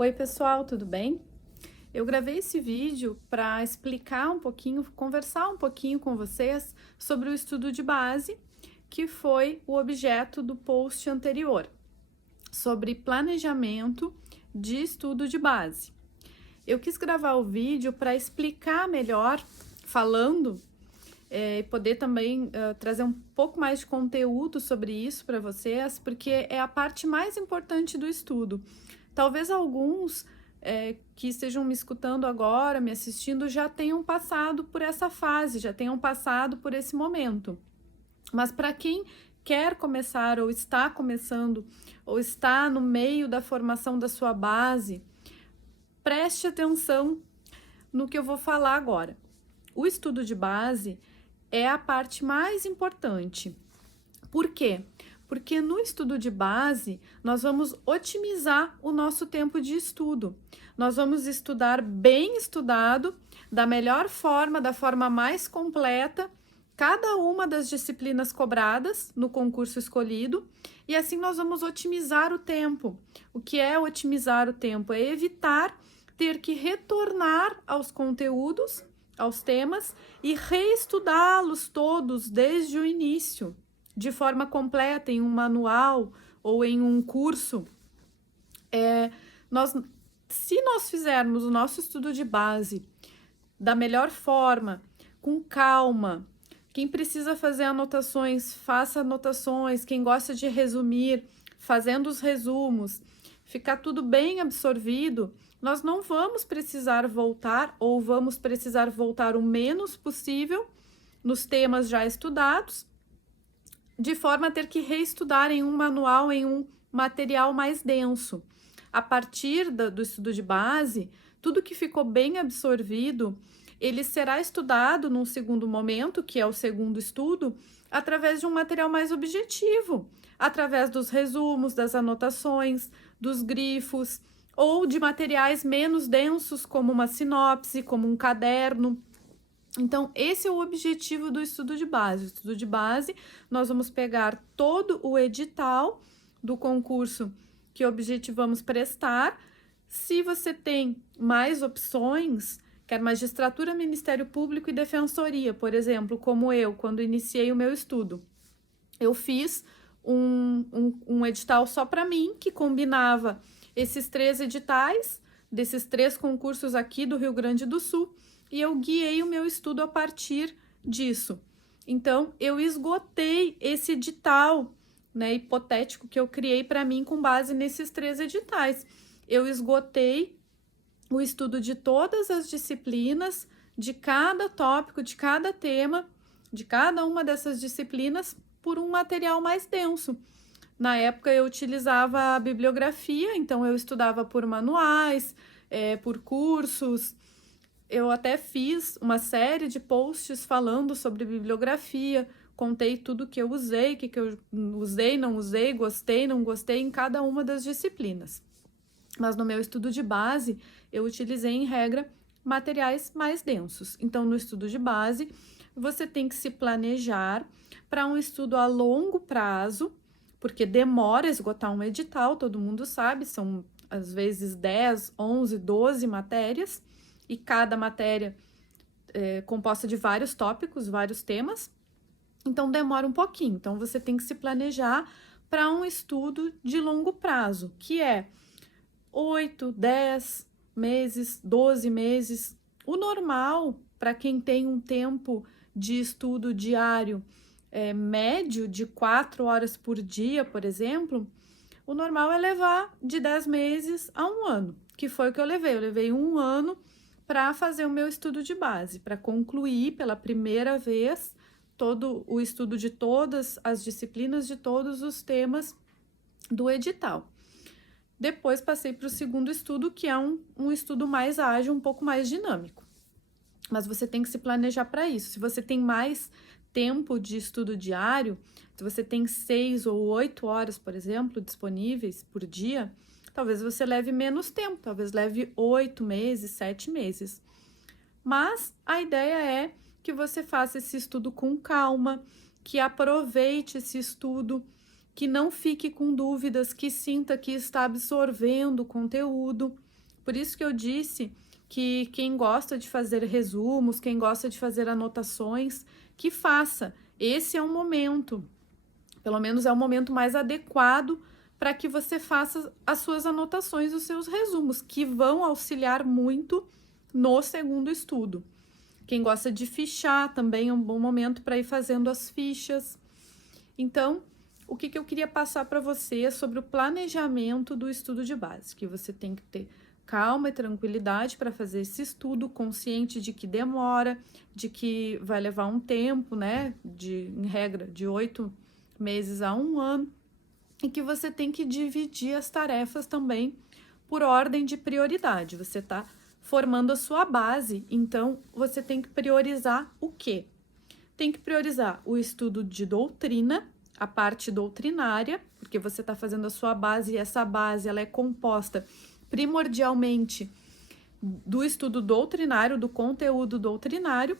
Oi, pessoal, tudo bem? Eu gravei esse vídeo para explicar um pouquinho, conversar um pouquinho com vocês sobre o estudo de base, que foi o objeto do post anterior, sobre planejamento de estudo de base. Eu quis gravar o vídeo para explicar melhor, falando, e poder também trazer um pouco mais de conteúdo sobre isso para vocês, porque é a parte mais importante do estudo. Talvez alguns que estejam me escutando agora, me assistindo, já tenham passado por essa fase, já tenham passado por esse momento. Mas para quem quer começar, ou está começando, ou está no meio da formação da sua base, preste atenção no que eu vou falar agora. O estudo de base é a parte mais importante. Por quê? Porque no estudo de base, nós vamos otimizar o nosso tempo de estudo. Nós vamos estudar bem estudado, da melhor forma, da forma mais completa, cada uma das disciplinas cobradas no concurso escolhido, e assim nós vamos otimizar o tempo. O que é otimizar o tempo? É evitar ter que retornar aos conteúdos, aos temas, e reestudá-los todos desde o início, de forma completa, em um manual ou em um curso. Se nós fizermos o nosso estudo de base da melhor forma, com calma, quem precisa fazer anotações, faça anotações, quem gosta de resumir, fazendo os resumos, ficar tudo bem absorvido, nós não vamos precisar voltar, ou vamos precisar voltar o menos possível nos temas já estudados, de forma a ter que reestudar em um manual, em um material mais denso. A partir do estudo de base, tudo que ficou bem absorvido, ele será estudado num segundo momento, que é o segundo estudo, através de um material mais objetivo, através dos resumos, das anotações, dos grifos, ou de materiais menos densos, como uma sinopse, como um caderno. Então, esse é o objetivo do estudo de base. O estudo de base, nós vamos pegar todo o edital do concurso que objetivamos prestar. Se você tem mais opções, quer magistratura, Ministério Público e Defensoria, por exemplo, como eu, quando iniciei o meu estudo, eu fiz um edital só para mim, que combinava esses 3 editais, desses 3 concursos aqui do Rio Grande do Sul, e eu guiei o meu estudo a partir disso. Então, eu esgotei esse edital, né, hipotético que eu criei para mim com base nesses 3 editais. Eu esgotei o estudo de todas as disciplinas, de cada tópico, de cada tema, de cada uma dessas disciplinas, por um material mais denso. Na época eu utilizava a bibliografia, então eu estudava por manuais, por cursos. Eu até fiz uma série de posts falando sobre bibliografia, contei tudo que eu usei, que eu usei, não usei, gostei, não gostei em cada uma das disciplinas. Mas no meu estudo de base, eu utilizei, em regra, materiais mais densos. Então, no estudo de base, você tem que se planejar para um estudo a longo prazo, porque demora esgotar um edital, todo mundo sabe, são às vezes 10, 11, 12 matérias, e cada matéria é composta de vários tópicos, vários temas, então demora um pouquinho. Então você tem que se planejar para um estudo de longo prazo, que é 8, 10 meses, 12 meses. O normal, para quem tem um tempo de estudo diário médio de 4 horas por dia, por exemplo, o normal é levar de 10 meses a 1 ano, que foi o que eu levei. Eu levei 1 ano para fazer o meu estudo de base, para concluir pela primeira vez todo o estudo de todas as disciplinas, de todos os temas do edital. Depois passei para o segundo estudo, que é um estudo mais ágil, um pouco mais dinâmico. Mas você tem que se planejar para isso. Se você tem mais tempo de estudo diário, se você tem 6 ou 8 horas, por exemplo, disponíveis por dia, talvez você leve menos tempo, talvez leve 8 meses, 7 meses. Mas a ideia é que você faça esse estudo com calma, que aproveite esse estudo, que não fique com dúvidas, que sinta que está absorvendo o conteúdo. Por isso que eu disse que quem gosta de fazer resumos, quem gosta de fazer anotações, que faça. Esse é o momento, pelo menos é o momento mais adequado para que você faça as suas anotações, os seus resumos, que vão auxiliar muito no segundo estudo. Quem gosta de fichar também é um bom momento para ir fazendo as fichas. Então, o que eu queria passar para você é sobre o planejamento do estudo de base, que você tem que ter calma e tranquilidade para fazer esse estudo, consciente de que demora, de que vai levar um tempo, né, em regra, de 8 meses a 1 ano, e que você tem que dividir as tarefas também por ordem de prioridade. Você está formando a sua base, então você tem que priorizar o quê? Tem que priorizar o estudo de doutrina, a parte doutrinária, porque você está fazendo a sua base e essa base ela é composta primordialmente do estudo doutrinário, do conteúdo doutrinário.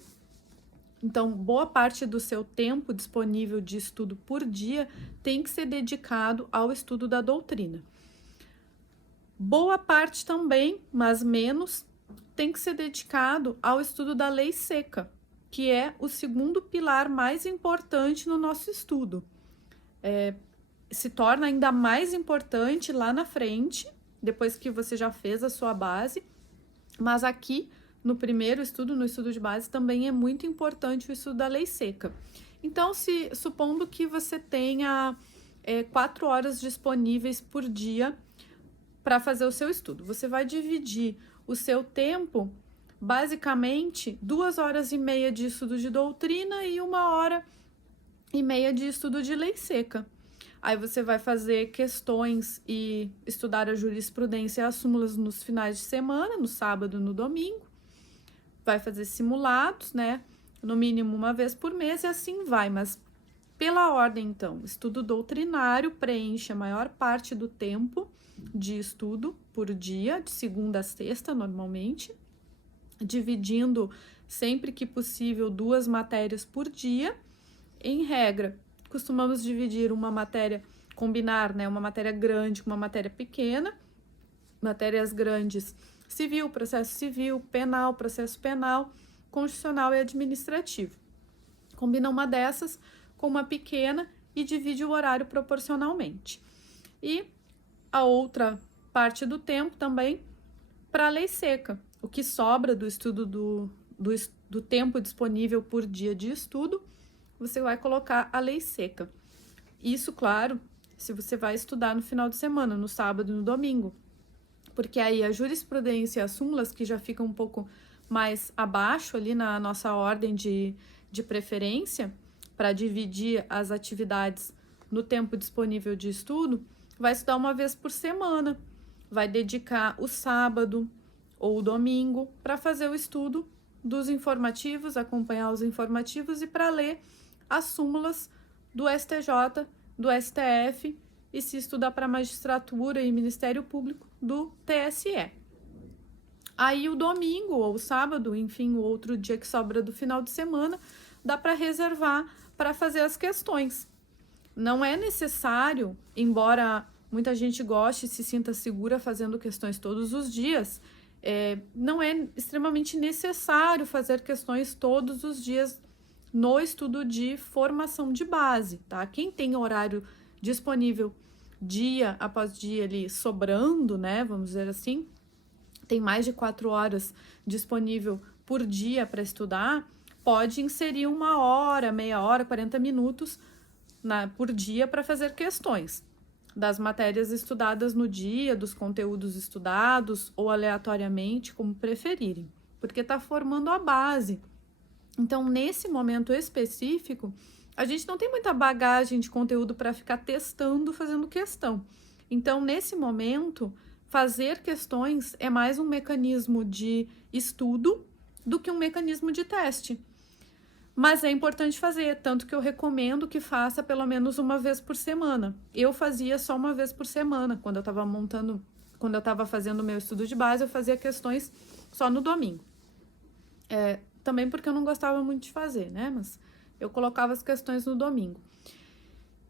Então, boa parte do seu tempo disponível de estudo por dia tem que ser dedicado ao estudo da doutrina. Boa parte também, mas menos, tem que ser dedicado ao estudo da lei seca, que é o segundo pilar mais importante no nosso estudo. Se torna ainda mais importante lá na frente, depois que você já fez a sua base, mas aqui no primeiro estudo, no estudo de base, também é muito importante o estudo da lei seca. Então, supondo que você tenha 4 horas disponíveis por dia para fazer o seu estudo, você vai dividir o seu tempo, basicamente, 2 horas e meia de estudo de doutrina e 1 hora e meia de estudo de lei seca. Aí você vai fazer questões e estudar a jurisprudência e as súmulas nos finais de semana, no sábado e no domingo. Vai fazer simulados, né? No mínimo 1 vez por mês e assim vai. Mas pela ordem, então, estudo doutrinário preenche a maior parte do tempo de estudo por dia, de segunda a sexta, normalmente, dividindo sempre que possível 2 matérias por dia. Em regra, costumamos dividir uma matéria, combinar, né, uma matéria grande com uma matéria pequena, matérias grandes, civil, processo civil, penal, processo penal, constitucional e administrativo. Combina uma dessas com uma pequena e divide o horário proporcionalmente. E a outra parte do tempo também para a lei seca, o que sobra do estudo do tempo disponível por dia de estudo, você vai colocar a lei seca. Isso, claro, se você vai estudar no final de semana, no sábado e no domingo, porque aí a jurisprudência e as súmulas, que já ficam um pouco mais abaixo ali na nossa ordem de preferência, para dividir as atividades no tempo disponível de estudo, vai estudar 1 vez por semana, vai dedicar o sábado ou o domingo para fazer o estudo dos informativos, acompanhar os informativos e para ler as súmulas do STJ, do STF e se estudar para magistratura e Ministério Público do TSE. Aí o domingo ou o sábado, enfim, o outro dia que sobra do final de semana, dá para reservar para fazer as questões. Não é necessário, embora muita gente goste e se sinta segura fazendo questões todos os dias, não é extremamente necessário fazer questões todos os dias no estudo de formação de base, tá? Quem tem horário disponível dia após dia ali sobrando, né? Vamos dizer assim, tem mais de 4 horas disponível por dia para estudar, pode inserir 1 hora, meia hora, 40 minutos por dia para fazer questões das matérias estudadas no dia, dos conteúdos estudados ou aleatoriamente, como preferirem, porque está formando a base. Então, nesse momento específico, a gente não tem muita bagagem de conteúdo para ficar testando, fazendo questão. Então, nesse momento, fazer questões é mais um mecanismo de estudo do que um mecanismo de teste. Mas é importante fazer, tanto que eu recomendo que faça pelo menos 1 vez por semana. Eu fazia só 1 vez por semana, quando eu estava fazendo o meu estudo de base, eu fazia questões só no domingo. Também porque eu não gostava muito de fazer, né? Mas eu colocava as questões no domingo.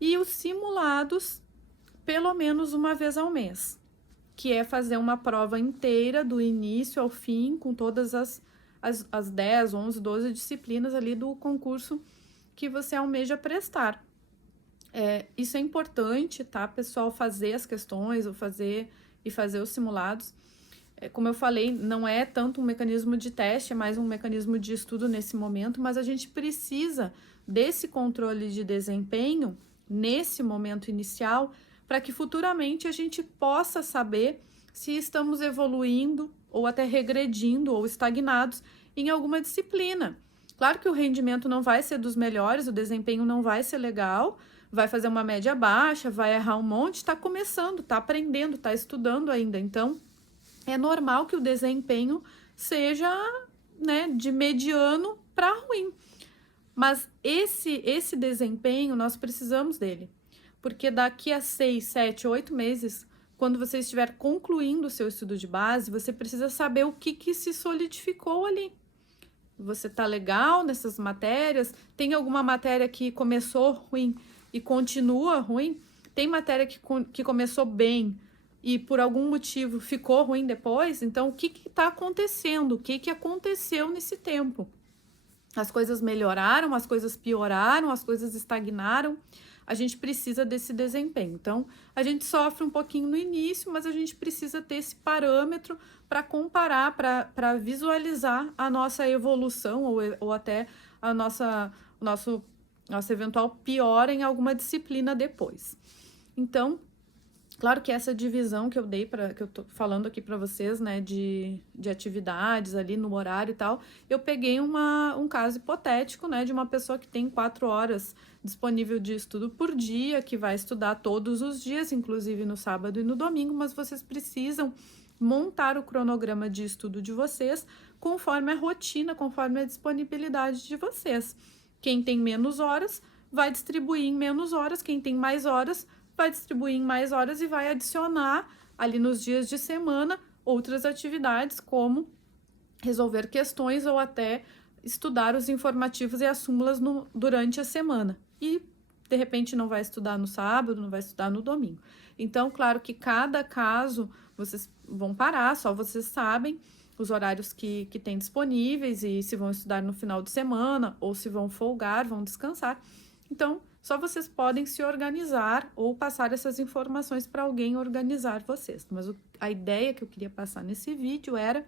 E os simulados, pelo menos 1 vez ao mês, que é fazer uma prova inteira do início ao fim, com todas as 10, 11, 12 disciplinas ali do concurso que você almeja prestar. Isso é importante, tá, pessoal, fazer as questões ou fazer os simulados. Como eu falei, não é tanto um mecanismo de teste, é mais um mecanismo de estudo nesse momento, mas a gente precisa desse controle de desempenho nesse momento inicial para que futuramente a gente possa saber se estamos evoluindo ou até regredindo ou estagnados em alguma disciplina. Claro que o rendimento não vai ser dos melhores, o desempenho não vai ser legal, vai fazer uma média baixa, vai errar um monte, está começando, está aprendendo, está estudando ainda. Então, é normal que o desempenho seja, né, de mediano para ruim. Mas esse desempenho, nós precisamos dele. Porque daqui a 6, 7, 8 meses, quando você estiver concluindo o seu estudo de base, você precisa saber o que se solidificou ali. Você tá legal nessas matérias? Tem alguma matéria que começou ruim e continua ruim? Tem matéria que começou bem e por algum motivo ficou ruim depois? Então, o que está acontecendo? O que aconteceu nesse tempo? As coisas melhoraram, as coisas pioraram, as coisas estagnaram. A gente precisa desse desempenho. Então, a gente sofre um pouquinho no início, mas a gente precisa ter esse parâmetro para comparar, para visualizar a nossa evolução ou até a nossa eventual piora em alguma disciplina depois. Então, claro que essa divisão que eu dei, que eu tô falando aqui para vocês, né, de atividades ali no horário e tal, eu peguei um caso hipotético, né, de uma pessoa que tem 4 horas disponível de estudo por dia, que vai estudar todos os dias, inclusive no sábado e no domingo, mas vocês precisam montar o cronograma de estudo de vocês conforme a rotina, conforme a disponibilidade de vocês. Quem tem menos horas vai distribuir em menos horas, quem tem mais horas vai distribuir em mais horas e vai adicionar ali nos dias de semana outras atividades, como resolver questões ou até estudar os informativos e as súmulas durante a semana. E, de repente, não vai estudar no sábado, não vai estudar no domingo. Então, claro que cada caso vocês vão parar, só vocês sabem os horários que têm disponíveis e se vão estudar no final de semana ou se vão folgar, vão descansar. Então, só vocês podem se organizar ou passar essas informações para alguém organizar vocês. Mas a ideia que eu queria passar nesse vídeo era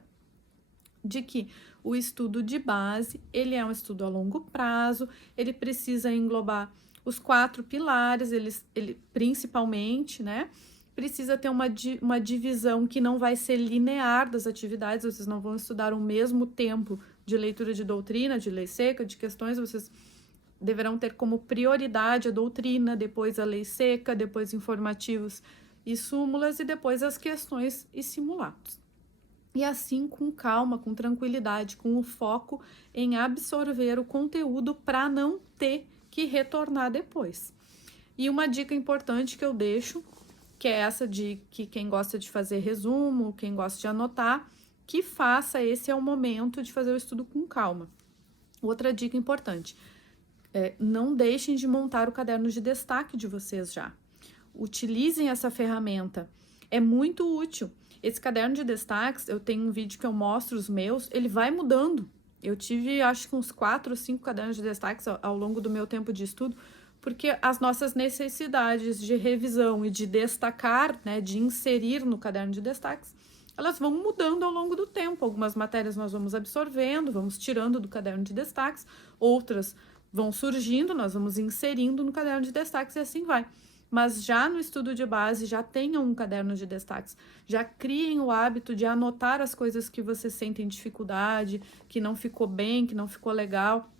de que o estudo de base, ele é um estudo a longo prazo, ele precisa englobar os 4 pilares, ele principalmente, né? Precisa ter uma divisão que não vai ser linear das atividades, vocês não vão estudar o mesmo tempo de leitura de doutrina, de lei seca, de questões, vocês deverão ter como prioridade a doutrina, depois a lei seca, depois informativos e súmulas e depois as questões e simulados. E assim, com calma, com tranquilidade, com o foco em absorver o conteúdo para não ter que retornar depois. E uma dica importante que eu deixo, que é essa de que quem gosta de fazer resumo, quem gosta de anotar, que faça, esse é o momento de fazer o estudo com calma. Outra dica importante, não deixem de montar o caderno de destaque de vocês já. Utilizem essa ferramenta, é muito útil. Esse caderno de destaques, eu tenho um vídeo que eu mostro os meus, ele vai mudando. Eu tive, acho que uns 4 ou 5 cadernos de destaques ao longo do meu tempo de estudo, porque as nossas necessidades de revisão e de destacar, né, de inserir no caderno de destaques, elas vão mudando ao longo do tempo. Algumas matérias nós vamos absorvendo, vamos tirando do caderno de destaques, outras vão surgindo, nós vamos inserindo no caderno de destaques e assim vai. Mas já no estudo de base, já tenham um caderno de destaques, já criem o hábito de anotar as coisas que vocês sentem dificuldade, que não ficou bem, que não ficou legal,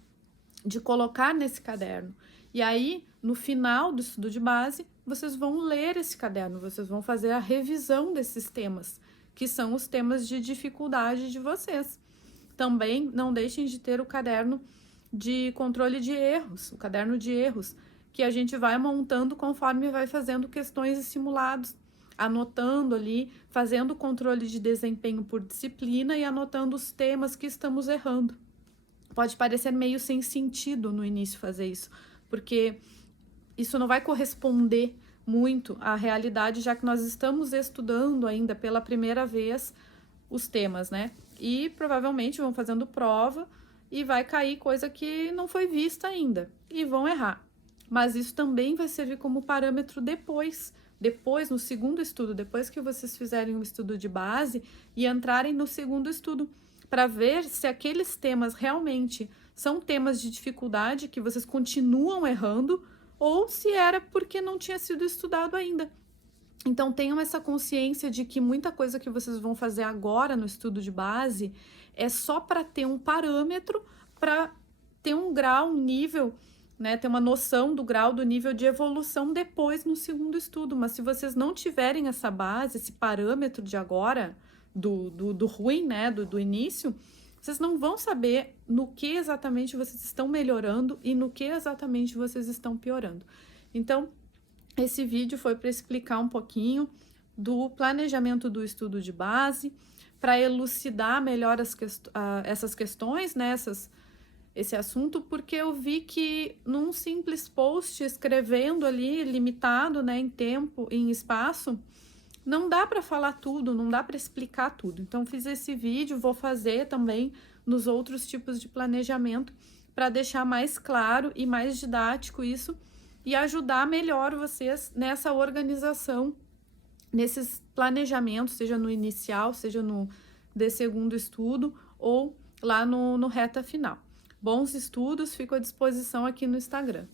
de colocar nesse caderno. E aí, no final do estudo de base, vocês vão ler esse caderno, vocês vão fazer a revisão desses temas, que são os temas de dificuldade de vocês. Também não deixem de ter o caderno de controle de erros, o caderno de erros, que a gente vai montando conforme vai fazendo questões e simulados, anotando ali, fazendo o controle de desempenho por disciplina e anotando os temas que estamos errando. Pode parecer meio sem sentido no início fazer isso, porque isso não vai corresponder muito a realidade, já que nós estamos estudando ainda pela primeira vez os temas, né? E provavelmente vão fazendo prova e vai cair coisa que não foi vista ainda e vão errar. Mas isso também vai servir como parâmetro depois no segundo estudo, depois que vocês fizerem um estudo de base e entrarem no segundo estudo, para ver se aqueles temas realmente são temas de dificuldade que vocês continuam errando ou se era porque não tinha sido estudado ainda. Então, tenham essa consciência de que muita coisa que vocês vão fazer agora no estudo de base é só para ter um parâmetro, para ter um grau, um nível, né, ter uma noção do grau, do nível de evolução depois no segundo estudo. Mas se vocês não tiverem essa base, esse parâmetro de agora, do ruim, né, do início, vocês não vão saber no que exatamente vocês estão melhorando e no que exatamente vocês estão piorando. Então, esse vídeo foi para explicar um pouquinho do planejamento do estudo de base, para elucidar melhor essas questões, né, esse assunto, porque eu vi que num simples post escrevendo ali, limitado, né, em tempo, em espaço, não dá para falar tudo, não dá para explicar tudo. Então, fiz esse vídeo, vou fazer também nos outros tipos de planejamento para deixar mais claro e mais didático isso e ajudar melhor vocês nessa organização, nesses planejamentos, seja no inicial, seja no de segundo estudo ou lá no reta final. Bons estudos, fico à disposição aqui no Instagram.